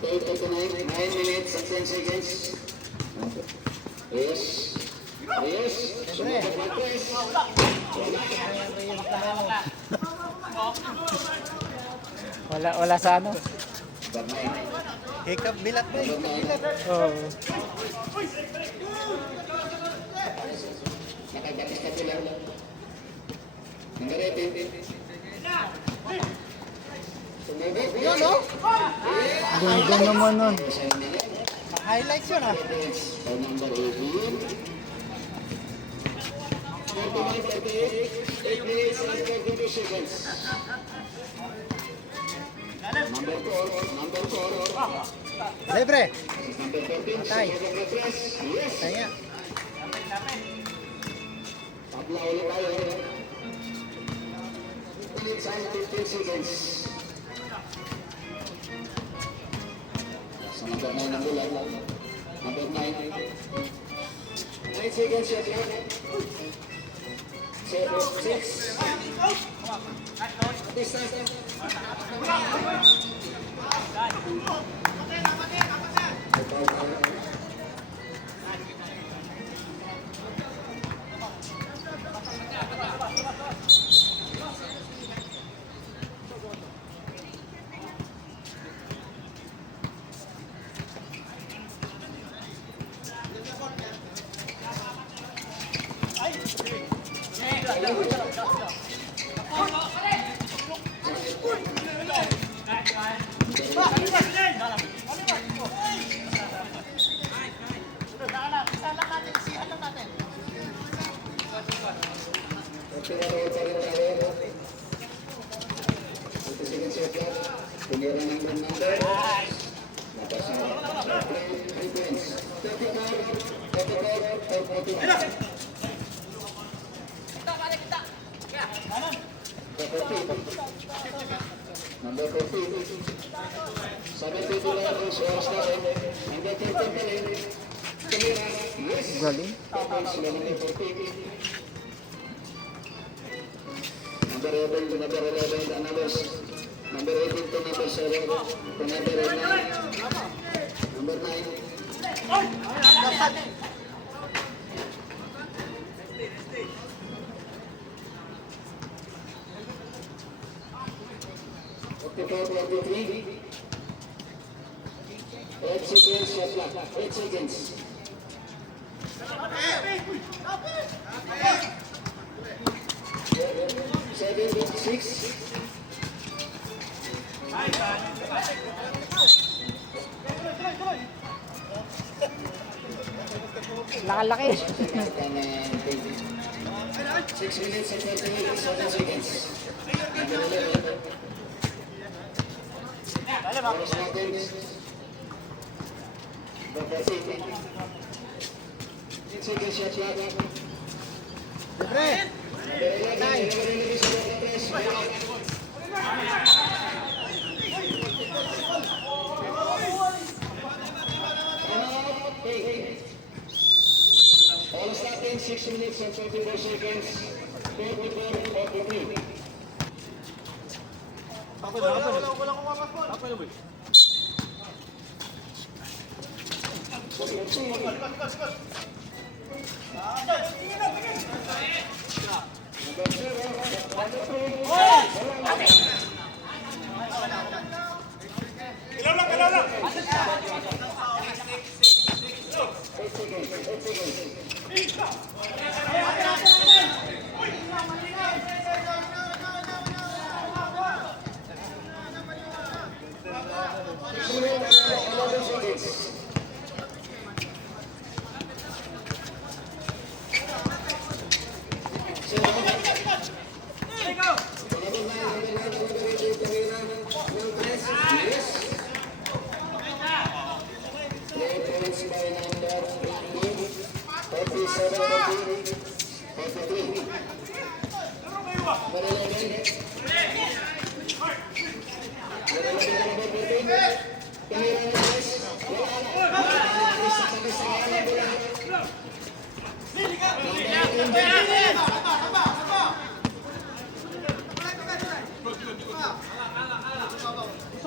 9 minutes and 10 seconds. Yes. Yes. Sumunod na press. Wala sa ano. Hikap bilat ba? Hikap bilat. Oo. Nakagatis na sila. Nangarete. Sumugod. Yun, no? Ganda naman nun. Highlights yun ah. By number 18. 41, 38. 8 minutes and 32 seconds. Number 4. Libre. Number 13. Tay. Sumunod na press. Yes. Tanya. Tabla ulit tayo. 2 minutes and 15 seconds. Sa number 9 ang bulan. Number 9. 9 seconds yet lang. 6. Distance. Number 14. 72 lang ang oras na rin. Hanggang 10 pa rin. Tumira. Yes. Galing. Tapos sila number 14. Number 11, another. Number 18 to number 7. To number 9. Number 9. Okay, 8 seconds, shot clock. 8 seconds. 7, 6. Laki-laki. 6 minutes and 7 seconds. Number 11. Oras natin. Number 8. 8 seconds shot clock. Libre. All starting 6 minutes and 24 seconds. 44 of the 3.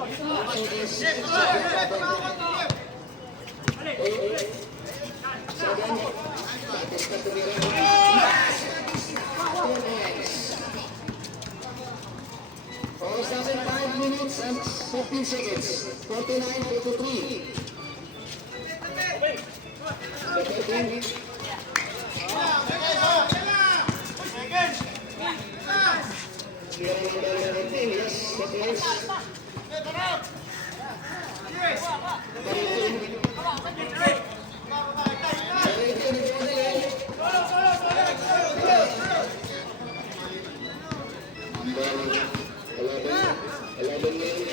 For 5 minutes and 15 seconds. 49-53. The 13. Yes, the place. Number 11 men.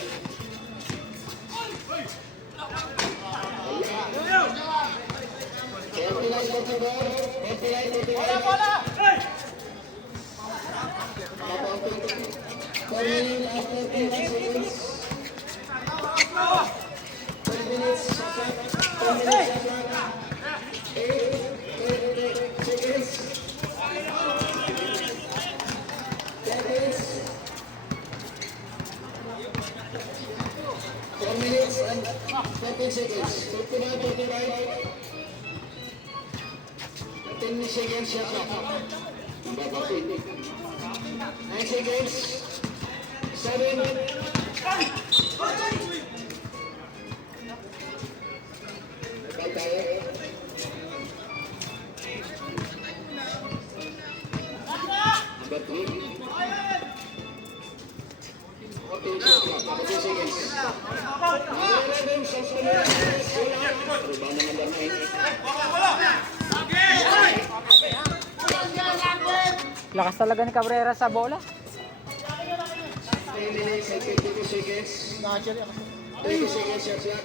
Minutes and 13 seconds. 59, 10 seconds shot clock. Number 14. 9 seconds. 7. Right tayo. Number 3. 14 seconds. 11 seconds. Perubahan number 9. Lakas talaga ni Cabrera sa bola. 10 minutes and 52 seconds. 30 seconds shot clock.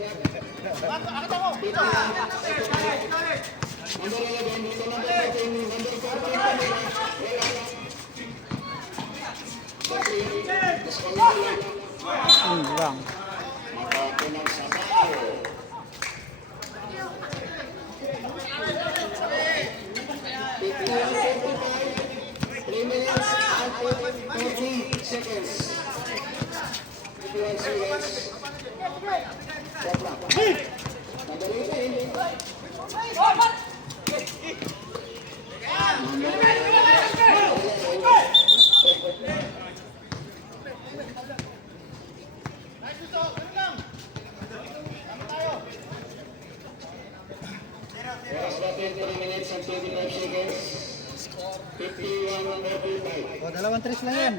Number 11, number 14, number 14. Lang. Makapunang sa tao. 3 minutes and 40 seconds. 51 seconds. Shot clock. Number 18. Oras natin 3 minutes and 25 seconds. 51-45. O, dalawang tres lang yan.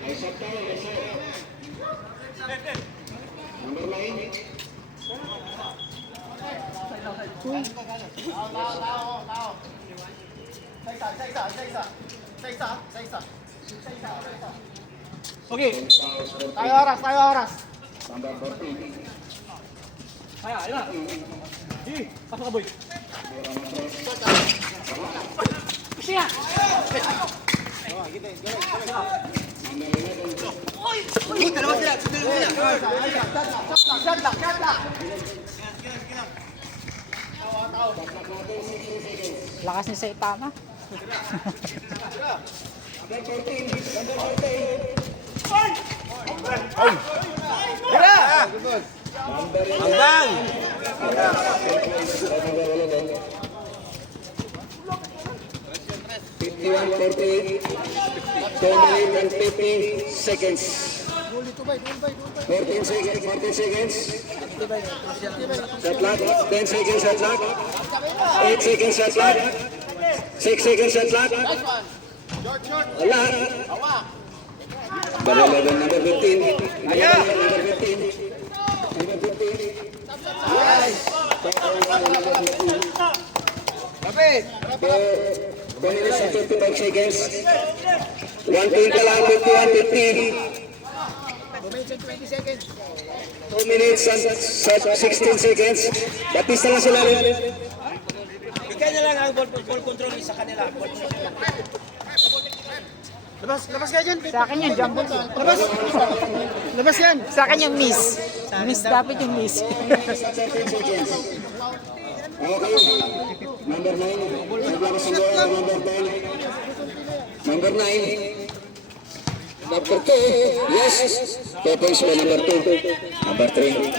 Ay, shot tayo, ay shot. Number 9. Okay, Fouls for tayo oras, tayo oras. number 14. Kaya, ayun na. Di, pasok ka boy. Siya! Uy, dalawa sila, Shot lock. Lakas ni Saitama. Hanggang! 51-48. 2 minutes and 50 seconds. 14 seconds. 14 seconds. Shot clock. 10 seconds shot clock. 8 seconds shot clock. 6 seconds shot clock. Wala. Number 11, number 15. Number 15. Number 15. Yes. 2 minutes and 55 seconds. 120 lang, 51-50. 2 minutes and 16 seconds. Batista lang sila rin. Ikaw na lang ang ball control sa kanila. Labas kayo dyan. Sa akin yan, jumbo. Labas yan. Sa akin yung miss. Miss dapat yung miss. 13 seconds. Okay. Number 9. Naglaro si Goya. Number 10. Number 9. Number 2. Yes. 2 points by number 2. Number 3.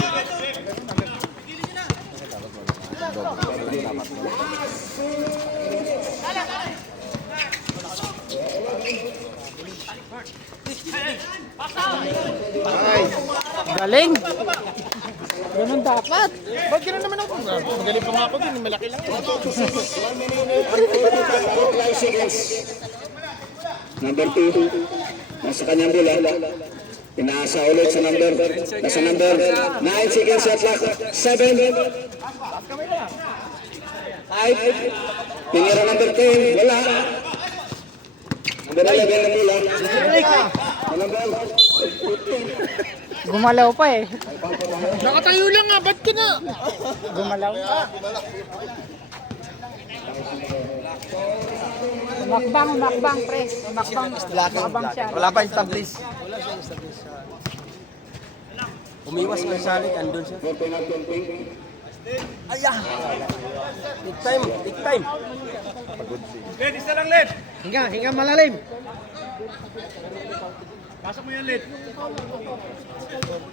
Galing. Ganun dapat. Ba't gano'n naman ako? Magaling pa nga ako din, malaki lang. 5 seconds. Number 2. Nasa kanyang bola. Pinaasa ulit sa number. Nasa number 9 seconds at clock. 7. 5. Tinira number 10. Wala. Number 11 na bola. Number Gumalaw pa eh. Nakatayo lang nga, ba't ka na? Gumalaw pa. Umakbang, pre. Umakbang siya. Wala pa establish. Umiwas ka sa salik, andun siya. Ayah! Big time, big time. Led, isa lang, Led. Hinga malalim. Pasok mo yan, Led.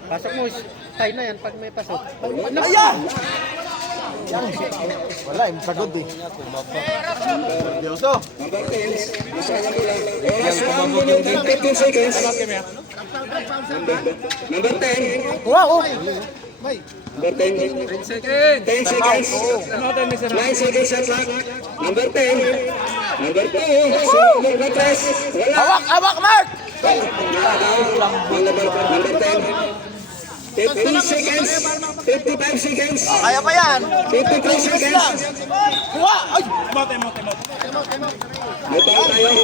Pasok mo, tayo na yan pag may pasok. Ayah! Wala, yung pagod eh. Seryoso. number 10. Nasa kanyang bola. Oras 1 minute and 15 seconds. Number 10. Wow! Number 10. 10 seconds. 9 seconds at clock. Number 10. Number 2. Number 3. Wala. Hawak, Mark! Number 10. 15 seconds. 55 seconds. Kaya pa yan. 53 seconds. Kuha! Ay! May foul tayo.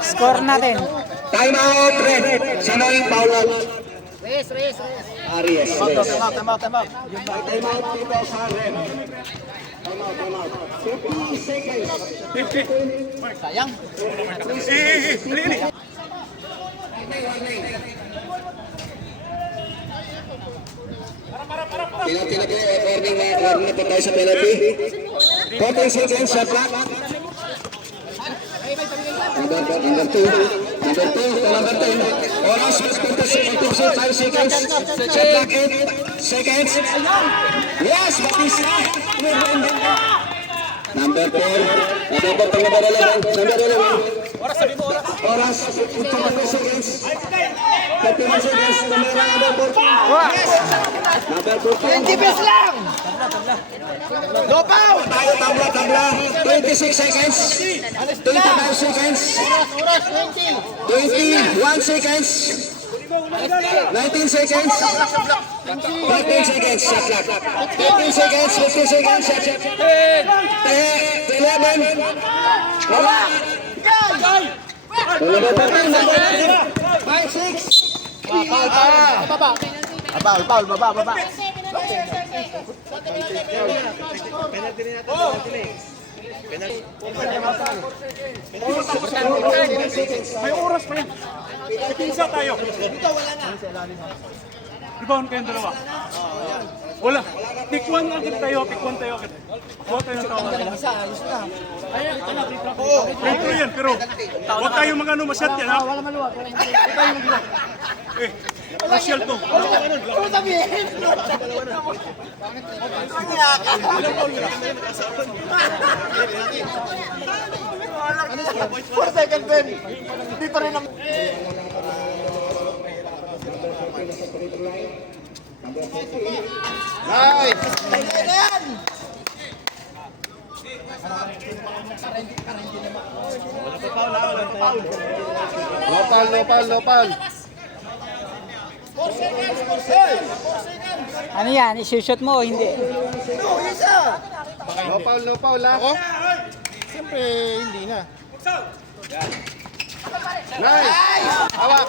Score natin. Time out, Red. Sino yung foul out? Reyes. Reyes. Time out. Time out dito sa Red. Time out. 50 seconds. Sayang. Tina po, warning na po tayo sa penalty. 14 seconds, shot clock. Number 2. Number 2 to number 10. Oras 55 seconds. Shot clock 8 seconds. Yes, Batista. Number 4. Number 4 to number 11. Number 11. Oras 55 seconds. 51 seconds. Number 14. Number 14. 20 pesos lang! Lopaw! Tayo tabla. 26 seconds. 25 seconds. 21 seconds. 19 seconds. 15 seconds. Shot clock. 15 seconds. 15 seconds. Shot clock. 11. Wala. Number 14. Number 5, 6. Baba. May oras pa yan. Isa tayo. Rebound kayong dalawa. Wala. Pick 1 agad tayo. Huwag tayo ng tawag. Free yan, pero huwag tayo mag-ano masyad yan, ha? Huwag tayo mag-ano. Crucial to. Ano sabihin? For second Ben. Dito rin ang... Nice! Ayan! No foul. Ano yan? I-shoot mo o hindi? No foul lang. Ako? Siyempre, hindi na. Nice! Hawak.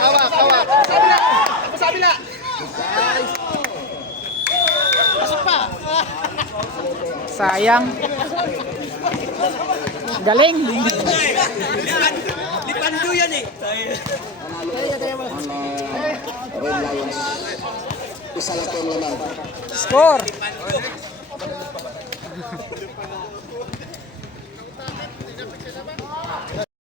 Sabila! Nice! Pasok pa! Sayang. Galing. Lipandu yan eh! Red Lions. Isa lang po ang laman. Score.